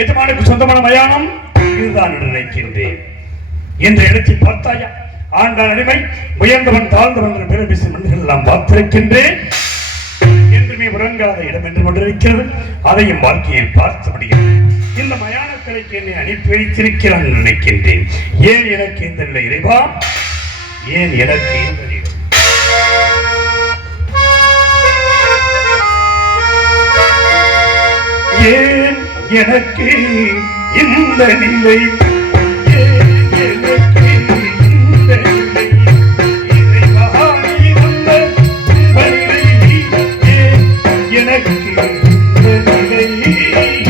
எஜமானுக்கு சொந்தமான மயானம் இதுதான் என்று நினைக்கின்றேன். இந்த இடத்தை பார்த்தாயா? ஆண்டான் அடிமை, உயர்ந்தவன் தாழ்ந்தவன் என்று பிற பேசும் மனிதர்கள் எல்லாம் பார்த்திருக்கின்றேன். என்றுமே உறங்காத இடம் என்று கொண்டிருக்கிறது. அதையும் வாழ்க்கையை பார்த்து முடியும். இந்த மயானத்திற்கு என்னை அனுப்பி வைத்திருக்கிறான் நினைக்கின்றேன். ஏன் எனக்கு இந்த நிலை இறைவா? ஏன் எனக்கு இந்த நிலை? ஏன் எனக்கு இந்த நிலை?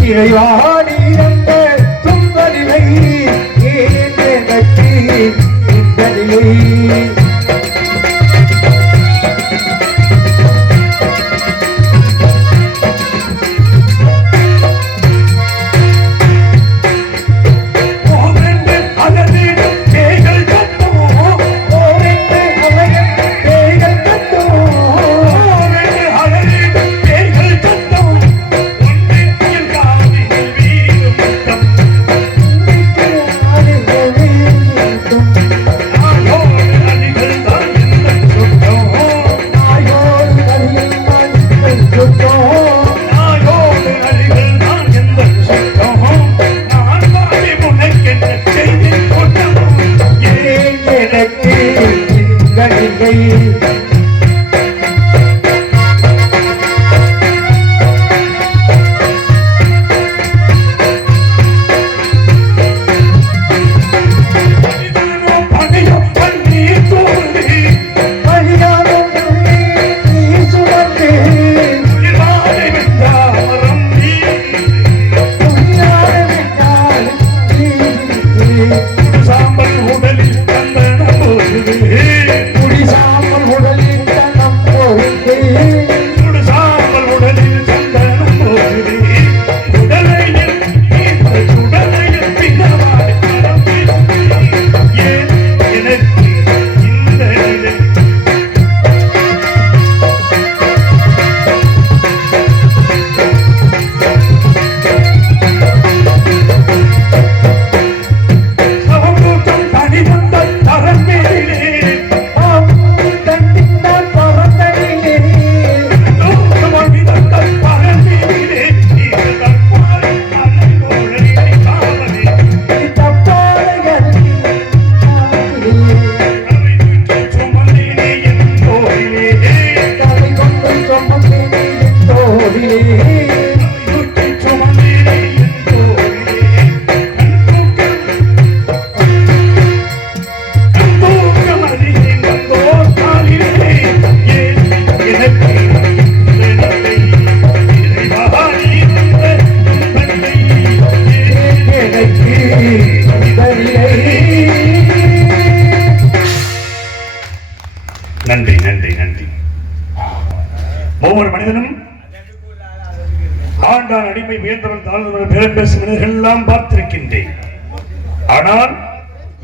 இறைவாணி என்ற துன்ப நிலை, ஏன் எனக்கு இந்த நிலை? நன்றி நன்றி நன்றி. ஒவ்வொரு மனிதனும் ஆண்டான் அடிமை, உயர்ந்தவன் தாழ்ந்தவன் பேரம் பேசும் மனிதர்கள் எல்லாம் பார்த்திருக்கின்றேன். ஆனால்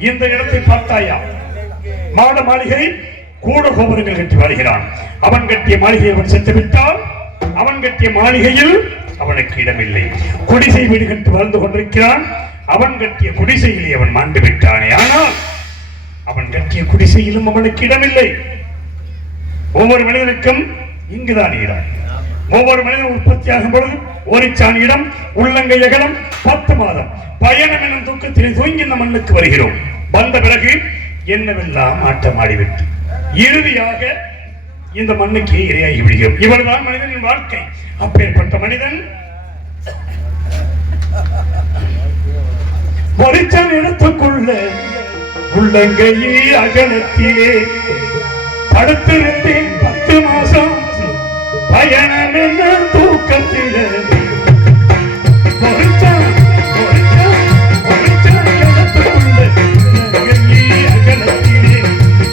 இந்த இடத்தை பார்த்தாயா? மாட மாளிகை கூட கோபுரங்கள் கட்டி வாழ்கிறான். அவன் கட்டிய மாளிகையை அவன் செத்துவிட்டால் அவன் கட்டிய மாளிகையில் அவனுக்கு இடமில்லை. குடிசை வீடு கட்டி வாழ்ந்து கொண்டிருக்கிறான். அவன் கட்டிய குடிசையிலே அவன் மாண்டு விட்டானே. ஆனால் அவன் கட்டிய குடிசையிலும் அவனுக்கு இடமில்லை. ஒவ்வொரு மனிதனுக்கும் இங்குதான் இடம். ஒவ்வொரு மனிதனும் உற்பத்தியாகும் பொழுது ஒரு சான் இடம், உள்ளங்கை அகலம், 10 மாதம் பயணம் என்னும் தூக்கத்திலே தூங்கி இந்த மண்ணுக்கு வருகிறோம். வந்த பிறகு என்னவெல்லாம் ஆட்டமாடிவிட்டு இறுதியாக இந்த மண்ணுக்கு இரையாகி விடுகிறோம். இவர்தான் மனிதனின் வாழ்க்கை. அப்பேற்பட்ட மனிதன் ஒரு சான் இடத்துக்குள்ள உள்ளங்கையே அகலத்திலே படுத்திருந்தேன் 10 மாசம் பயணம் என்ன தூக்கத்திலே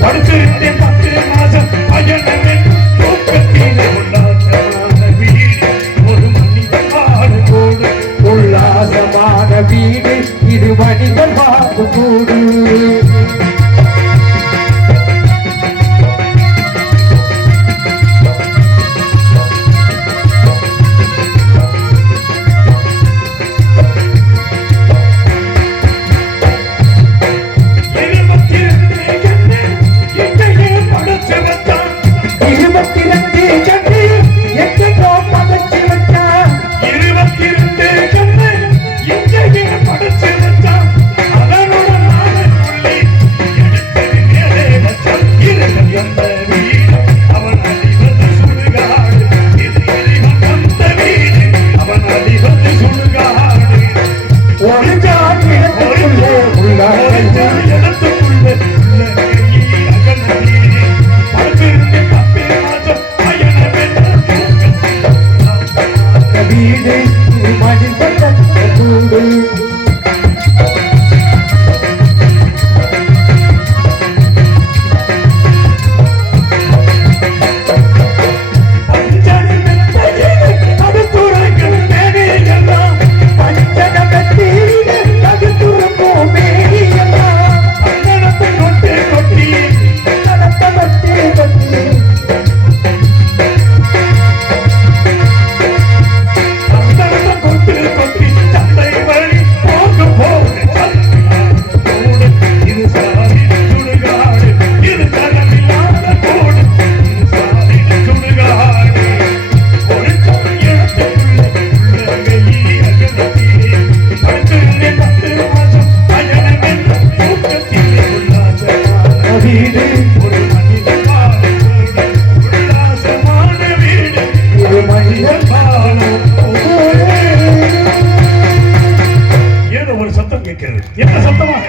படுத்திருந்தேன் 10 மாசம் பயணம் தூக்கத்திலே உல்லாசமான வீடு ஒரு மனிதன் வாழும் உல்லாசமான வீடு இது மனிதன் வாழும் கூடு. வீடு மனித கூடு என்ன சத்தமாக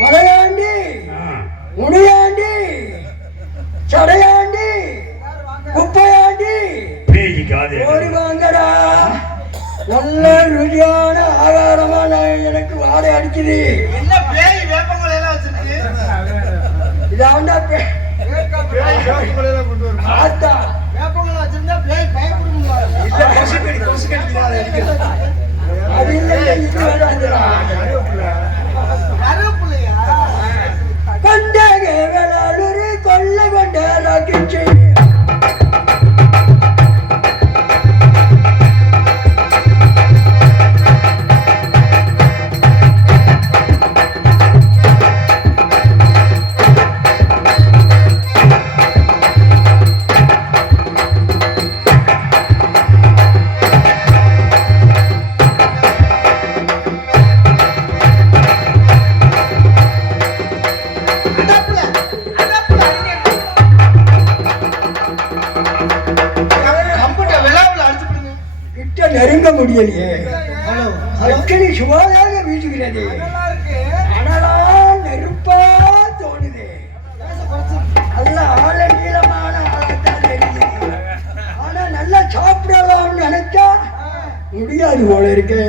மலையாண்டி முனியாண்டி சடையாண்டி குப்பையாண்டி ஓடி வாங்கடா. நல்ல ருசியான ஆகாரமா எனக்கு வாடகை அடிக்குது. இதாண்டா ஆத்தா அது கொண்டாக வேளாளூர் கொல்ல கொண்டாக்கிச்சு. நெருங்க முடியலையே. அக்கடி சுமாராக வீசுகிறது. அனலா நெருப்பா தோணுது. நல்ல ஆழ நீளமான ஆழத்தான் தெரியுது. ஆனா நல்லா சாப்பிடலாம்னு நினைச்சா முடியாது போல இருக்கு.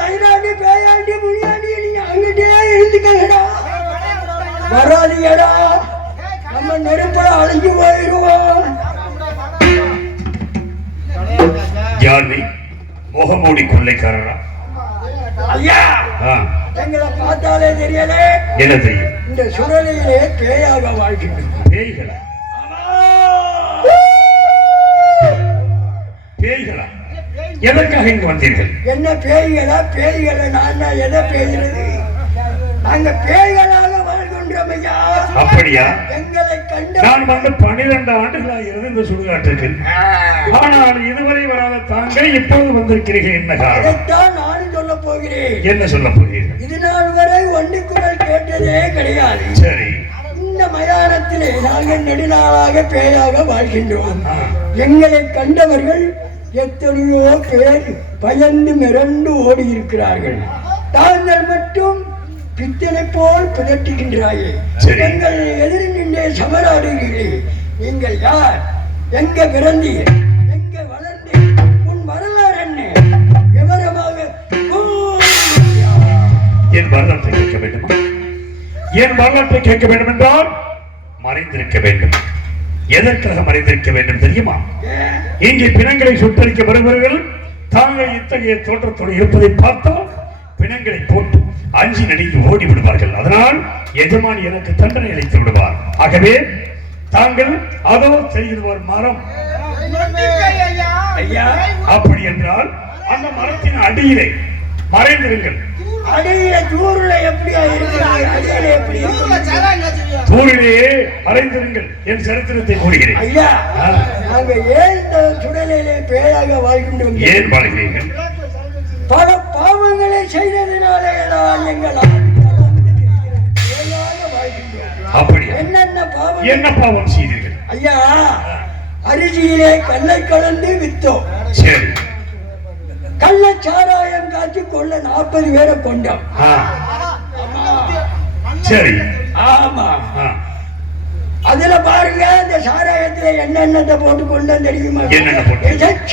மயிலாண்டி பேயாண்டி முனியாண்டி நீங்க அங்கிட்டே எழுந்துக்கடா, வராதியடா, நம்ம நெருப்பட அழிஞ்சு போயிடுவோம். யாரு முகமூடி கொள்ளைக்காரரா? ஐயா, எங்களை பார்த்தாலே தெரியல. என்ன தெரியும்? இந்த சுழலிலே பேயாக வாழ்கின்றோம். பேய்களா? பேய்களா? எதற்காக இங்கு வந்தீர்கள்? என்ன பேய்களா? பேய்களை நான் எதை பேய்கிறது? நாங்க பேய்களாக வாழ்கின்றோம் ஐயா. அப்படியா? எங்களை கண்ட நான் வந்து 12 ஆண்டுகளாக இருந்து இந்த சுடுகாட்டுக்கு, ஆனால் இதுவரை வராத தாங்கள் இப்போது வந்திருக்கிறீர்கள், என்ன காரணம்? அதைத்தான் நானும் சொல்ல போகிறேன். என்ன சொல்ல போகிறீர்கள்? இது நாள் வரை ஒன்று குரல் கேட்டதே கிடையாது. சரி, இந்த மயானத்திலே நாங்கள் நெடுநாளாக பேயாக வாழ்கின்றோம். எங்களை கண்டவர்கள் எத்தனையோ பேர் பயந்து மிரண்டு ஓடி இருக்கிறார்கள். தாங்கள் மட்டும் பித்தனை போல் பிதற்றுகின்றாயே. எங்கள் எதிரில் நின்றே சமராடுகிறீர்களே. நீங்கள் யார்? எங்க பிறந்தீர்? எங்க வளர்ந்தீர்? உன் வரலாறு என்ன? விவரமாக என் வரலாற்றை கேட்க வேண்டுமா? என் வரலாற்றை கேட்க வேண்டும் என்றால் மறைந்திருக்க வேண்டும். எதற்காக மறைந்திருக்க வேண்டும் தெரியுமா? இங்கே பிணங்களை சுட்டரிக்க வருபவர்கள் தாங்கள் இத்தகைய தோற்றத்தோடு இருப்பதை பார்த்தால் பிணங்களை போட்டு அஞ்சி நடுங்கி ஓடி விடுவார்கள். அதனால் எஜமானி எனக்கு தண்டனை அளித்து விடுவார். ஆகவே தாங்கள் அதோ தெரிகிற மரம், அப்படி என்றால் அந்த மரத்தின் அடியிலே மறைந்திருங்கள். தூரிலேயே மறைந்திருங்கள். என் சரித்திரத்தை கூறுகிறேன். ஐயா, நாங்கள் ஏன் இந்த சுடலிலே பேயாக வாழ்கின்றோம்? ஏன் வாழ்கிறீர்கள்? பல பாவங்களை செய்ததினாலே எங்கள் அப்படி என்ன பாவம் செய்தீர்கள்? ஐயா, அரிசியிலே கல்லை கலந்து வித்தோம். சரி. கள்ளச்சாராயம் காட்சி கொள்ள 40 பேரை கொண்டோம். சரி. ஆமா. அதுல பாருங்க, இந்த சாராயத்துல என்னென்னத்தை போட்டு கொண்டோம் தெரியுமா?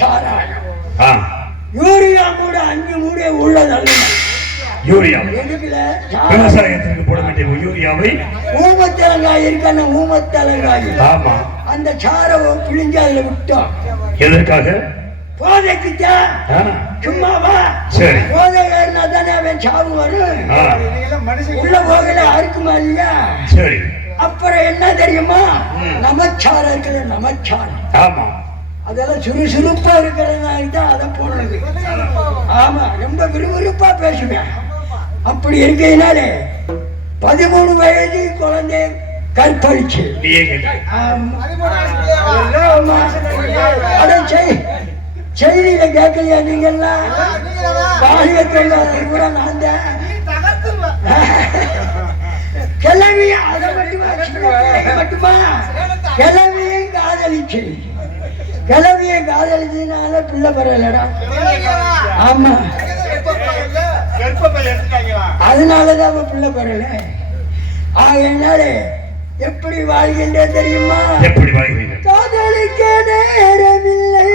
சாராயம், யூரியா கூட 5 மூடை உள்ளதல்ல. யூரியா விவசாயத்திற்கு போட வேண்டிய யூரியாவை ஊமத்தலங்காய் இருக்க ஊமத்தலங்காய், ஆமா, அந்த சாரம் பிழிஞ்சு அதுல விட்டோம். எதற்காக? போதைக்குத்தான். சும்மாவா? சரி. போதை ஏறினா தானே அவன் சாவு வரும். உள்ள போகல அறுக்குமா இல்லையா? சரி. அப்புறம் என்ன தெரியுமா? நமச்சாரம் இருக்கிற நமச்சாரம். ஆமா, அதெல்லாம் சுறுசுறுப்பா இருக்கிறதுனால தான் அதை போடுறது. ஆமா, ரொம்ப விறுவிறுப்பா பேசுவேன். அப்படி இருக்கையினாலே 13 வயது குழந்தை கற்பழிச்சு. செய்தியில கேட்கலையா? நீங்கெல்லாம் பாலியத்தில் கூட நான் தான் கிளவிய அதை மட்டுமா கிளவியும் காதலிச்சு. கிளவிய காதலிச்சதுனால பிள்ளை பெறலடா. ஆமா, அதனாலதான் அவன் பிள்ளை பெறல. ஆகையினாலே எப்படி வாழ்கின்ற தெரியுமா? எப்படி வாழ்கிறீங்க? காதலிக்க நேரமில்லை,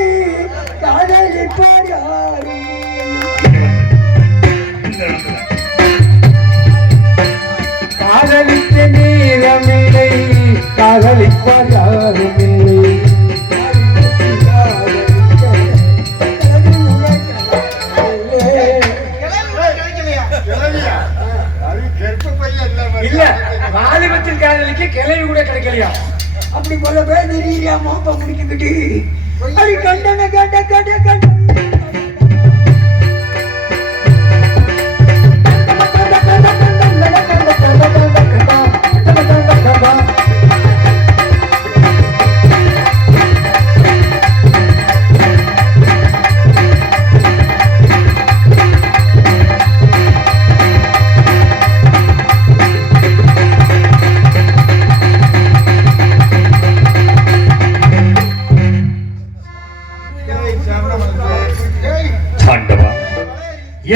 காதலிப்பார் யாரும். காதலிக்க நேரமில்லை, காதலிப்பார் யாரும் இல்லை. இல்ல, வாலிபத்தில் காதலிக்க கிளவி கூட கிடைக்கலையா? அப்படி போல பேர் தெரியா மாப்பா முடிச்சுக்கிட்டு அது கண்டன கண்ட கண்ட கண்ட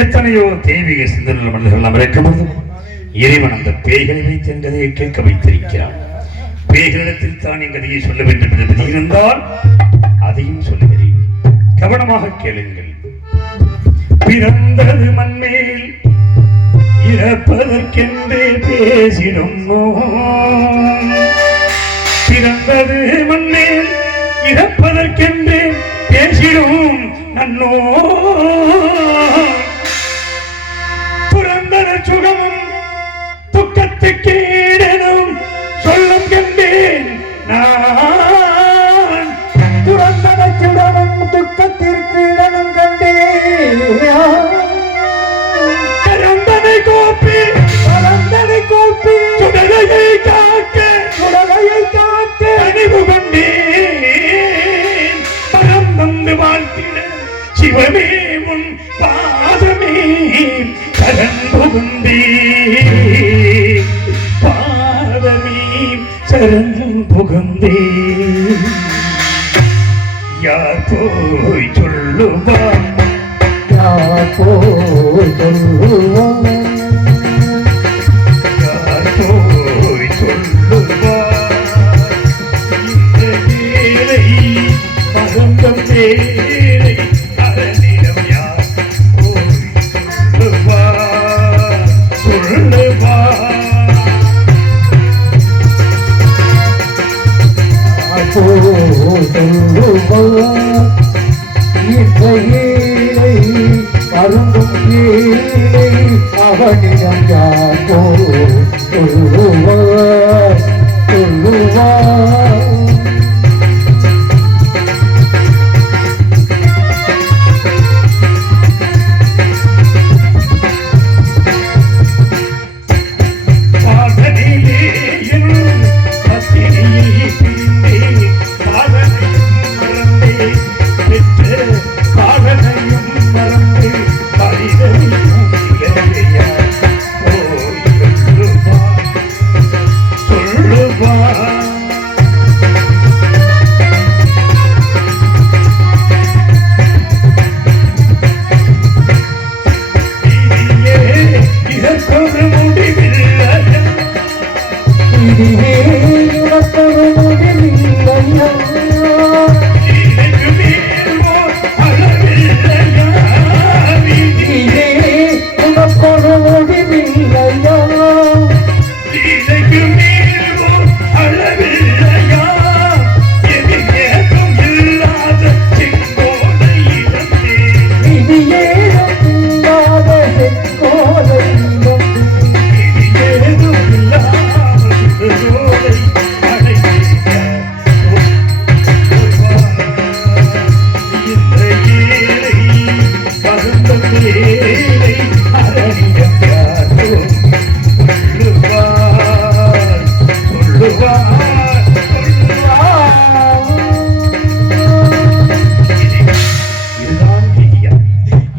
எத்தனையோ தெய்வீக சிந்தனை மனிதர்கள் இருக்கும்போது இறைவன் அந்த பேய்களை வைத்து என் கதையை கேட்க வைத்திருக்கிறான். பேய்களிடத்தில் தான் என் கதையை சொல்ல வேண்டும் என்பது இருந்தால் அதையும் சொல்லுகிறேன். கவனமாக கேளுங்கள். பிறந்தது மண்மேல் இறப்பதற்கென்றே பேசிடும். பிறந்தது மண்மேல் இறப்பதற்கென்றே பேசிடும் நன்னோ. புறந்தன சுகமும் துக்கத்துக்கு ஈடனும் சொல்லும் கண்டேன் நான். புறந்தன சுகமும் துக்கத்திற்கு இடனும் கண்டேன். கரந்தனை கோப்பி சுடலையை காக்க சரணம் புகுந்தே யார் போய் சொல்லுவார் யார் போய் சொல்லுவார் யார் போய் சொல்லுவார் இந்த ஏழை மகந்தம் ஏழை அரணிடம் யார் போய் சொல்லுவார் சொல்லுவார் ஏழை அருந்தும் ஏழை அவனிடம் யார் சொல்லுவார் சொல்லுவார்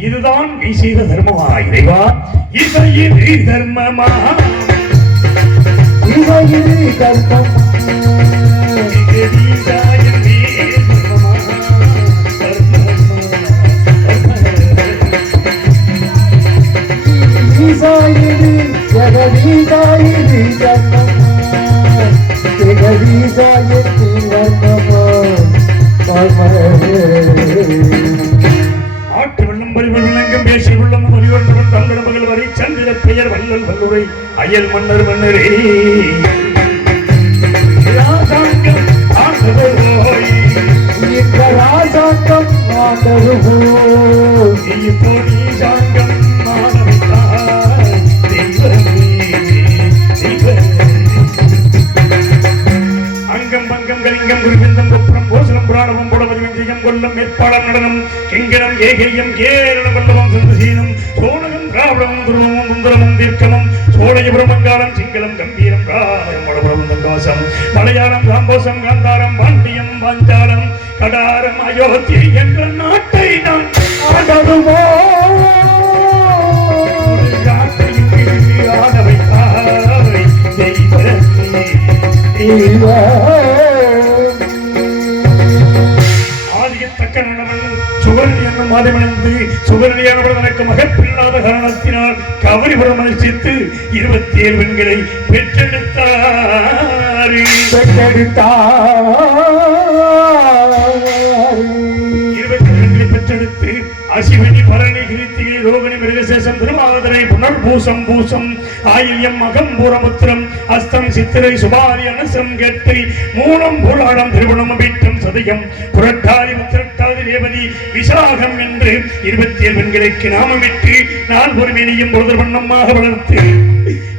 இதுதான் நீ செய்த தர்மமா இறைவா? இது தர்மமா? இது கர்த்தம் ஆட்டு வெள்ளம் பறிவல் விளங்கும் பேசி உள்ளம் மறிவன்றவன் தங்கட மகள் வரை சந்திர பெயர் வல்லல் வல்லுரை அயல் மன்னர் மன்னரே ராசாங்கம் ஆண்டது போய் இந்த ராசாங்கம் ஆண்டது போய் இப்போ நீ சாங்கம் மாணவித்தாய் தெய்வமே அங்கம் பங்கம் கலிங்கம் குருவிந்தம் கொப்புறம் கோசலம் புராணமும் புலவதி விஞ்சயம் கொல்லம் மேற்பாளம் நடனம் கிங்கரம் ஏகையம் கேரளம் வல்லவம் சந்தசீனம் சோனகம் திராவிடமும் துருவமும் சுந்தரமும் தீர்க்கமும் சோழையபுரம் மங்காளம் சிங்களம் கம்பீரம் ராயம் வடபுரம் தங்கோசம் மலையாளம் காம்போசம் காந்தாரம் பாண்டியம் பாஞ்சாலம் கடாரம் அயோத்தி என்ற நாட்டை நான் ஆண்டதுமோ ஆட வைத்தாய் தெய்வமே ஆதியத்தக்க நடவன் சுவரணி என்னும் மாதமணிந்து சுவரணியானவர் தனக்கு மகப்பில்லாத காரணத்தினால் கவரிபுரம் அனுஷ்டித்து 27 பெண்களை பெற்றெடுத்தார் 27 பெற்றெடுத்து அசிவனி பரணி கிருத்திகை ரோகிணி மிருகசேஷம் திருமாவதனை புனர்பூசம் பூசம் ஆயில்யம் அகம்பூரமுத்திரம் அஸ்தம் சித்திரை சுபாரி அனசம் கெட்டை மூலம் பூராடம் திருவணம் வீட்டம் சதயம் புரட்டாதி உத்திரட்டாதி ரேவதி விசாகம் என்று 27 பெண்களுக்கு நாமமிட்டு நான் பொறுமையினையும் பொழுது வண்ணமாக வளர்த்து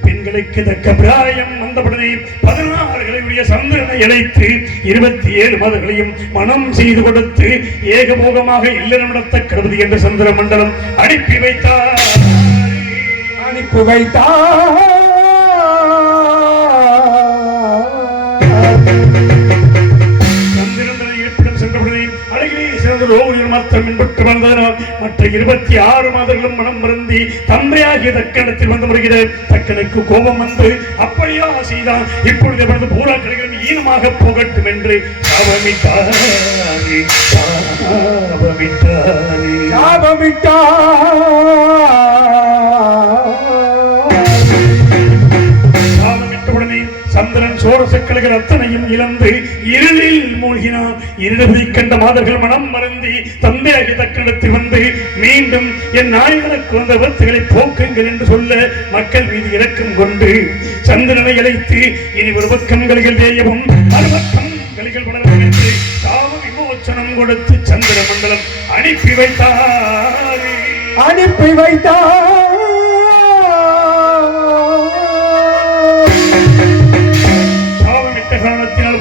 பெண்களுக்கு தக்க பிராயம் வந்தபடனே 16 சந்திரனை இழைத்து 27 மதங்களையும் மனம் செய்து கொடுத்து ஏகபோகமாக இல்லறம் நடத்த கருதி என்ற சந்திர மண்டலம் அனுப்பி வைத்தார் சந்திரனை இருப்பிடம் சென்றபடனே அழகிலே சிறந்த ரோகிணி மாத்திரம் என்பட்டு வந்ததனால் மற்ற 26 மாதங்களும் மனம் மருந்தி தந்தையாகிய தக்கணத்தில் வந்து வருகிற தக்கனுக்கு கோபம் வந்து அப்படியா செய்தான் இப்பொழுது பூரா கிடைக்கிறது ஈனமாக போகட்டும் என்று சாபமிட்டாரே சாபமிட்டவுடனே சந்திரன் சோரசக்கலைகள் அத்தனையும் இழந்து இருளில் மூழ்கினான். இருளை கண்ட மாதர்கள் மனம் மறந்தி தந்தையாகி தக்களிடத்தில் வந்து மீண்டும் என் நாயகனுக்கு வந்த விபத்துகளை போக்குங்கள் என்று சொல்ல மக்கள் மீது இரக்கம் கொண்டு சந்திரனை அழைத்து இனி ஒரு பக்கம் கலிகள் தேயவும் மறுபக்கம் கலிகள் வளரும் என்று சாப விமோச்சனம் கொடுத்து சந்திர மண்டலம் அனுப்பி வைத்தார்.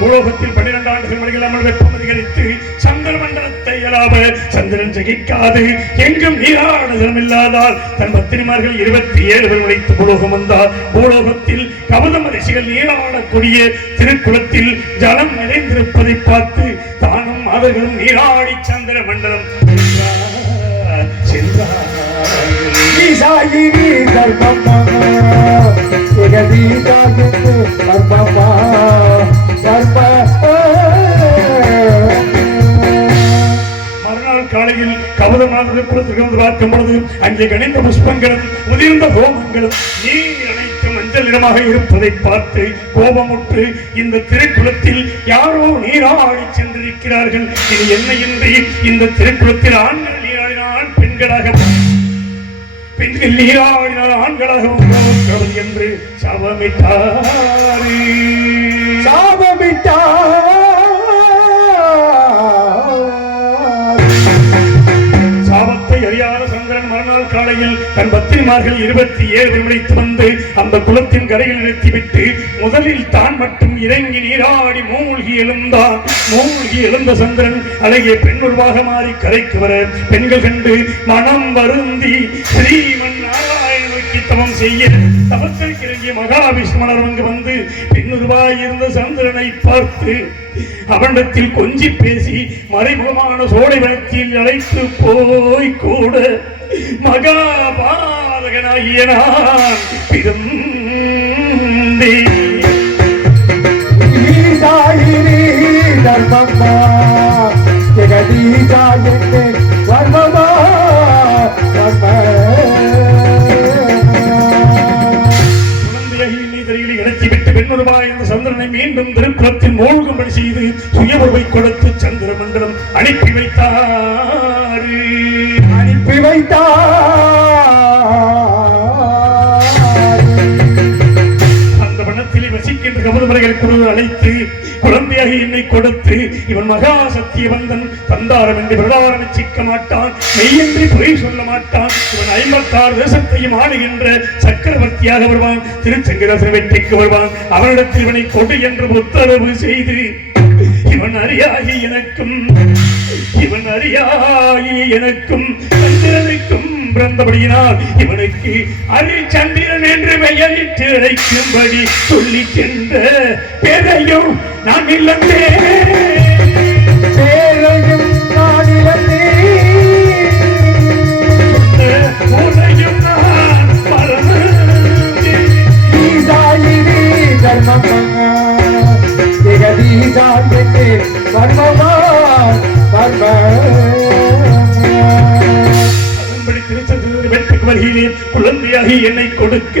பூலோகத்தில் 12 ஆண்டுகள் வரையில்லாமல் வெப்பம் அதிகரித்து சந்திர மண்டலத்தை இயலாம சந்திரன் ஜெயிக்காது எங்கும் நீராடுதலும் இல்லாதால் தன் பத்திரிமார்கள் 27 பேர் உழைத்து பூலோகம் வந்தார். பூலோகத்தில் கவதம் ரிஷிகள் நீராடக்கூடிய திருக்குளத்தில் ஜலம் நிறைந்திருப்பதை பார்த்து தானும் அவர்களும் நீராடி சந்திர மண்டலம் சென்றார். மறுநாள் காலையில் கவதநாதருக்கு வந்து பார்க்கும் பொழுது அங்கே கனிந்த புஷ்பங்களும் முதிர்ந்த ஹோமங்களும் நீர் அனைத்து மஞ்சள் நிறமாக இருப்பதை பார்த்து கோபமுற்று இந்த திருக்குளத்தில் யாரோ நீராடி சென்றிருக்கிறார்கள். இது என்னையின்றி இந்த திருக்குளத்தில் ஆண்கள் நீராடினால் பெண்களாக பெண்கள் நீராடினால் ஆண்களாகவும் என்று சாபமிட்டார். சாபத்தை அறியாத சந்திரன் மறுநாள் காலையில் தன் பத்திரிமார்கள் 27 விளைத்து வந்து அந்த குளத்தின் கரையில் நிறுத்திவிட்டு முதலில் தான் மட்டும் இறங்கி நீராடி மூழ்கி எழுந்தான். மூழ்கி எழுந்த சந்திரன் அழகிய பெண் உருவாக மாறி கரைக்கு வர பெண்கள் கண்டு மனம் வருந்தி ஸ்ரீமன் நாராயணனுக்கு தவம் செய்ய தவத்திற்கு இறங்கிய மகாவிஷ்ணுமலர் அங்கு வந்து பெண்ணுருவாய் இருந்த சந்திரனை பார்த்து அவனிடத்தில் கொஞ்சி பேசி மறைமுகமான சோலை வனத்தில் அழைத்து போய் கூட மகாபாதகனாகிய நான் பிறந்தே சந்திரனை மீண்டும் திருக்குளத்தில் மூழ்கும்படி செய்து சுயமுறை கொடுத்து சந்திர மண்டலம் அனுப்பி வைத்தார். அந்த வனத்திலே வசிக்கின்ற கமலமலைகளை குழு அழைத்து குழந்தையாக என்னை கொடுத்து இவன் மகா சத்தியவந்தன் தந்தாரம் என்று பிரதாரனை சிக்க மாட்டான், மெய்யன்றி பொய் சொல்ல மாட்டான், இவன் 56 தேசத்தையும் ஆளுகின்ற சக்கரவர்த்தியாக வருவான், திருச்சங்கராசன வெற்றிக்கு வருவான், அவனிடத்தில் இவனை கொடு என்று உத்தரவு செய்து இவன் அறியாகி எனக்கும் சந்திரனுக்கும் பிறந்தபடியினால் இவனுக்கு அரிச்சந்திரன் என்று பெயரிட்டு அழைக்கும்படி சொல்லி சென்ற பேரையும் நான் இழந்தேன். குழந்தையாகி என்னை கொடுக்க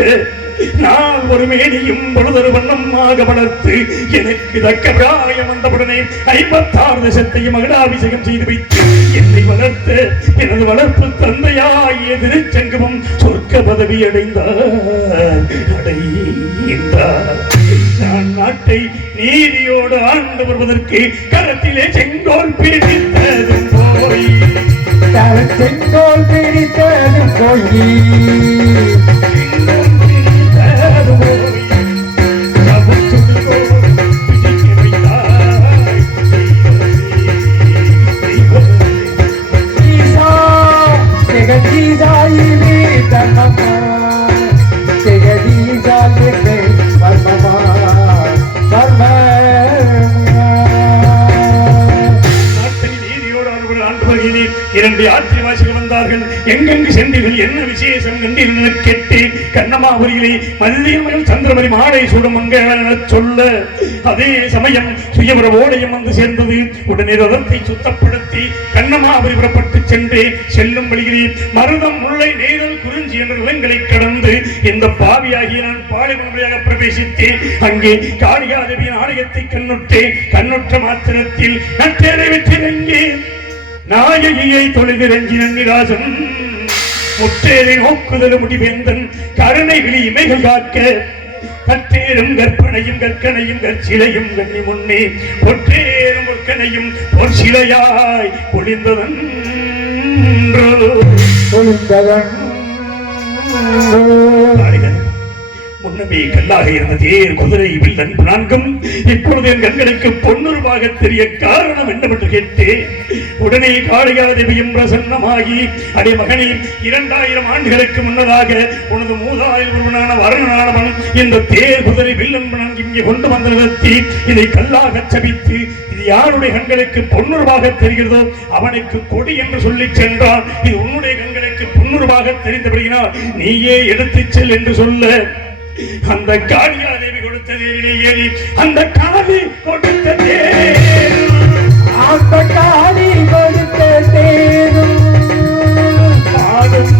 நான் ஒரு மேனியும் பொழுதொரு வண்ணமாக வளர்த்து எனக்கு தக்க பிராயம் வந்தவுடனே 56 தேசத்தையும் மகளாபிஷேகம் செய்து வைத்து என்னை வளர்த்த எனது வளர்ப்பு தந்தையாகிய திருச்சங்கமும் சொர்க்க பதவி அடைந்தார். நான் நாட்டை நீதியோடு ஆண்டு வருவதற்கு கரத்திலே செங்கோல் பிடித்ததும் போய் இரண்டு ஆட்சி வாசிகள் வந்த வந்தார்கள். எங்கெங்கு சென்றீர்கள், என்ன விசேஷம் என்று கேட்டேன். கண்ணமாபுரியிலே மதியமகள் சந்திரமதி மாலை சூடும் என சொல்ல, அதே சமயம் சுயவர ஓடையம் வந்து சேர்ந்தது. உடனே ரதத்தை சுத்தப்படுத்தி கண்ணமாபுரி புறப்பட்டு சென்றே. செல்லும் வழியிலே மருதம், முல்லை, நெய்தல், குறிஞ்சி என்ற நிலங்களை கடந்து இந்த பாவியாகிய நான் பாலைவனமாக பிரவேசித்தேன். அங்கே காளிகாதேவியின் ஆலயத்தை கண்ணுற்ற மாத்திரத்தில் நட்டேரை வெற்றிறங்கேன். நாயகியை தொழுதிரஞ்சி நன்னிராசன் முற்றேரை நோக்குதல் முடிவேந்தன் கருணை விழி இமைகள் காக்க கற்றேரும் கற்பனையும் கற்கனையும் கற்சிலையும் கண்ணி முன்னே பொற்றேரும் பொற்கனையும் பொற்சிலையாய் பொழிந்ததன் முன்னமே கல்லாக இருந்த தேர், குதிரை, வில்லன் நான்கும் இப்பொழுது என் கண்களுக்கு பொன்னுருவாக தெரிய காரணம் என்னவென்று கேட்டேன். உடனே காளிகாதேவியும் பிரசன்னமாகி, அடே மகனே, 2000 ஆண்டுகளுக்கு முன்னதாக உனது மூதாயில் ஒருவனான வருணனானவன் இந்த தேர், குதிரை, வில்லன் இங்கே கொண்டு வந்த நிறுத்தி இதை கல்லாக சபித்து இது யாருடைய கண்களுக்கு பொன்னுருவாக தெரிகிறதோ அவனுக்கு கொடி என்று சொல்லி சென்றான். இது உன்னுடைய கண்களுக்கு பொன்னுருவாக தெரிந்தபடியினால் நீயே எடுத்துச் செல் என்று சொல்ல, அந்த காளிகாதேவி கொடுத்த தேரிலே ஏறி அந்த காளி கொடுத்த தேர், அந்த காளி கொடுத்த தேரும் பாடும்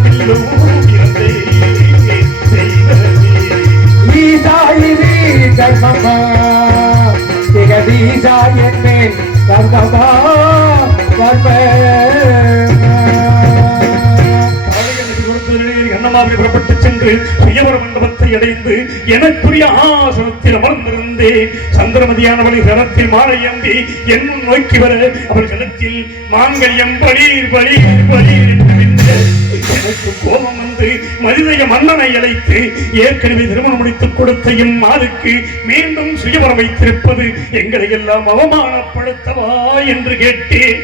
தர்மமா ஜெகதீசா என்பேன் தர்மமா கண்ணமாபுரி புறப்பட்டு சென்று சுயவர மண்டபத்தை அடைந்து எனக்குரிய ஆசனத்தில் அமர்ந்திருந்தேன். சந்திரமதியானவளை கரத்தில் மாலை ஏந்தி என் முன் நோக்கி வர அவள் கழுத்தில் மாங்கல்யம் பளீர் பளீர் பளீர் எனக்கு கோபம் வந்து மனிதய மன்னனை அழைத்து ஏற்கனவே திருமணம் முடித்துக் கொடுத்த என் மாலுக்கு மீண்டும் சுயவர வைத்திருப்பது எங்களை எல்லாம் அவமானப்படுத்தவா என்று கேட்டேன்.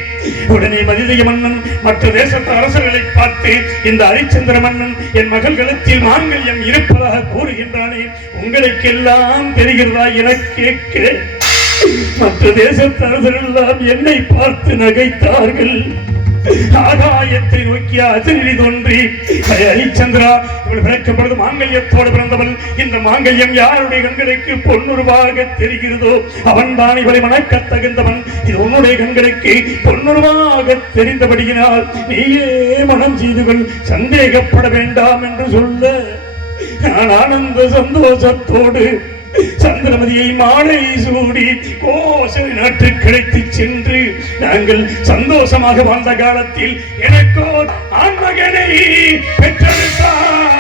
உடனே மனிதய மன்னன் மற்ற தேசத்து அரசர்களை பார்த்து, இந்த ஹரிச்சந்திர மன்னன் என் மகள் கழுத்தில் மாங்கல்யம் இருப்பதாக கூறுகின்றானே, உங்களுக்கு எல்லாம் தெரிகிறதா என கேட்க மற்ற தேசத்து அரசர்கள் எல்லாம் என்னை பார்த்து நகைத்தார்கள். ஆகாயத்தை நோக்கிய அதிரி தோன்றி, ஹரிச்சந்திரா, இவள் பிறக்கப்படுது மாங்கல்யத்தோடு பிறந்தவள். இந்த மாங்கல்யம் யாருடைய கண்களுக்கு பொன்னுருவாக தெரிகிறதோ அவன் தான் இவரை மணக்க தகுந்தவன். இது உன்னுடைய கண்களுக்கு பொன்னுருவாக தெரிந்தபடியினால் நீயே மனம் செய்து கொள், சந்தேகப்பட வேண்டாம் என்று சொல்ல, நான் ஆனந்த சந்தோஷத்தோடு சந்திரமதியை மாலை சூடி கோசை நாட்டு கிடைத்து சென்று நாங்கள் சந்தோஷமாக வாழ்ந்த காலத்தில் எனக்கோ ஆண்மகனை பெற்றெடுத்தார்.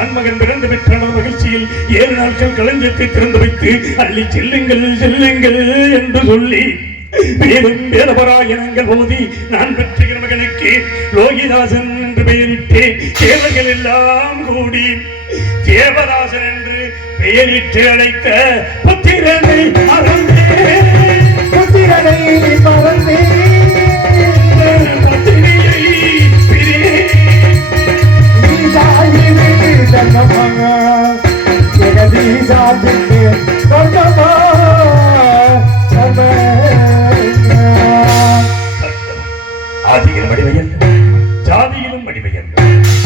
ஆண்மகன் பிறந்து பெற்ற மகிழ்ச்சியில் 7 நாட்கள் களஞ்சியத்தை திறந்து வைத்து அள்ளி செல்லுங்கள் செல்லுங்கள் என்று சொல்லி மேலும் வேதபராயணங்கள் போதி நான் பெற்ற மகனுக்கு லோகிதாசன் என்று பெயரிட்டேன். தேவர்கள் எல்லாம் கூடி தேவதாசன் என்று பெயரிட்டு அழைத்த புத்திரனை மறந்தேன், புத்திரனை மறந்தேன், பத்திரியை ஆதியிலும் அடிமையல் ஜாதியிலும் அடிமையல்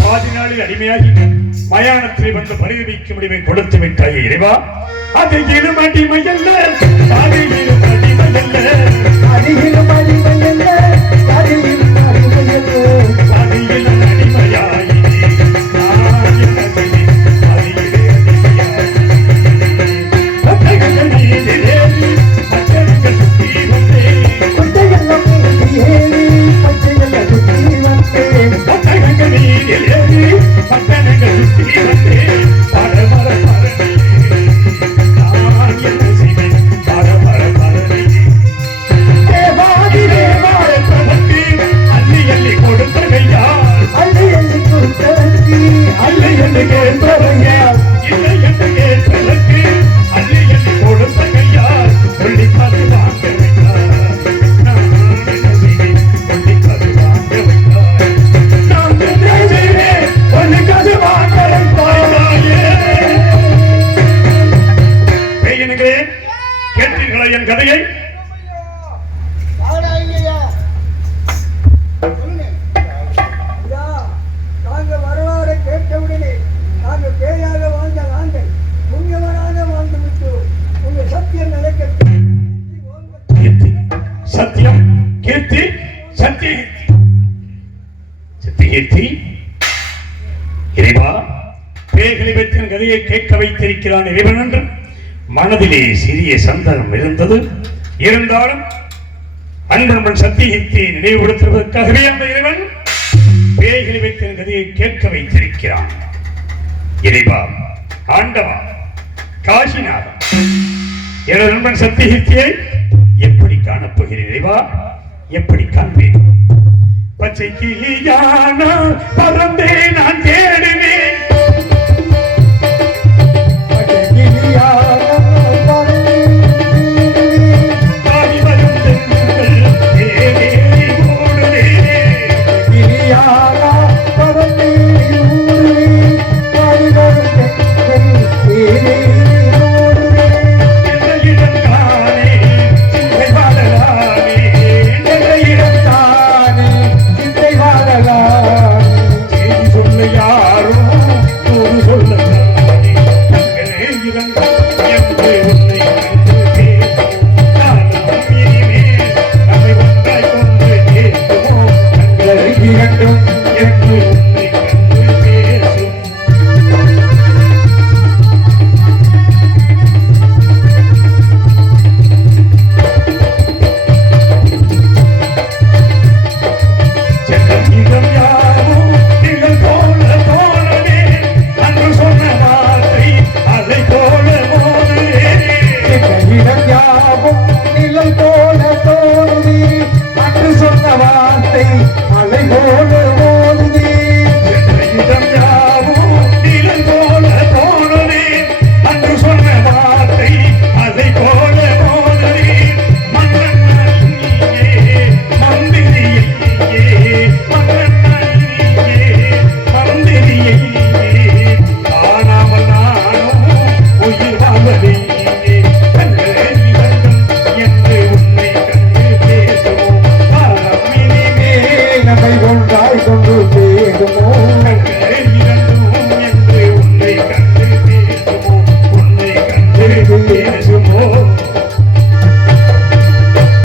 பாதி நாளில் அடிமையாகி மயானத்தை வந்து பரிதவிக்கும் முடிவை கொடுத்து விட்டாயே இறைவா. அதிலும் அடிமையல்ல, பாதியிலும் அடிமையல்ல, அதிலும் அடிமையல்ல, அதிலும் அடிமையல்ல, பாதியிலும் அடிமையாயி பேய்களை வைத்தின் கதையை கேட்க வைத்திருக்கிறான் இறைவன் என்று மனதிலே சிறிய சந்தனம் இருந்தது. இருந்தாலும் அன்பன் சத்தியத்தை நினைவுபடுத்துவதற்காகவே அந்த இறைவன் பேய்களை வைத்தின் கதையை கேட்க வைத்திருக்கிறான். இறைவா, ஆண்டவா, காசிநாதா, எனது நண்பன் சத்தியத்தை எப்படி காணப்போகிறேன் இறைவா? எப்படி காண்பேன்? பச்சை கிளியான பறந்தே நான் தேடுவேன்.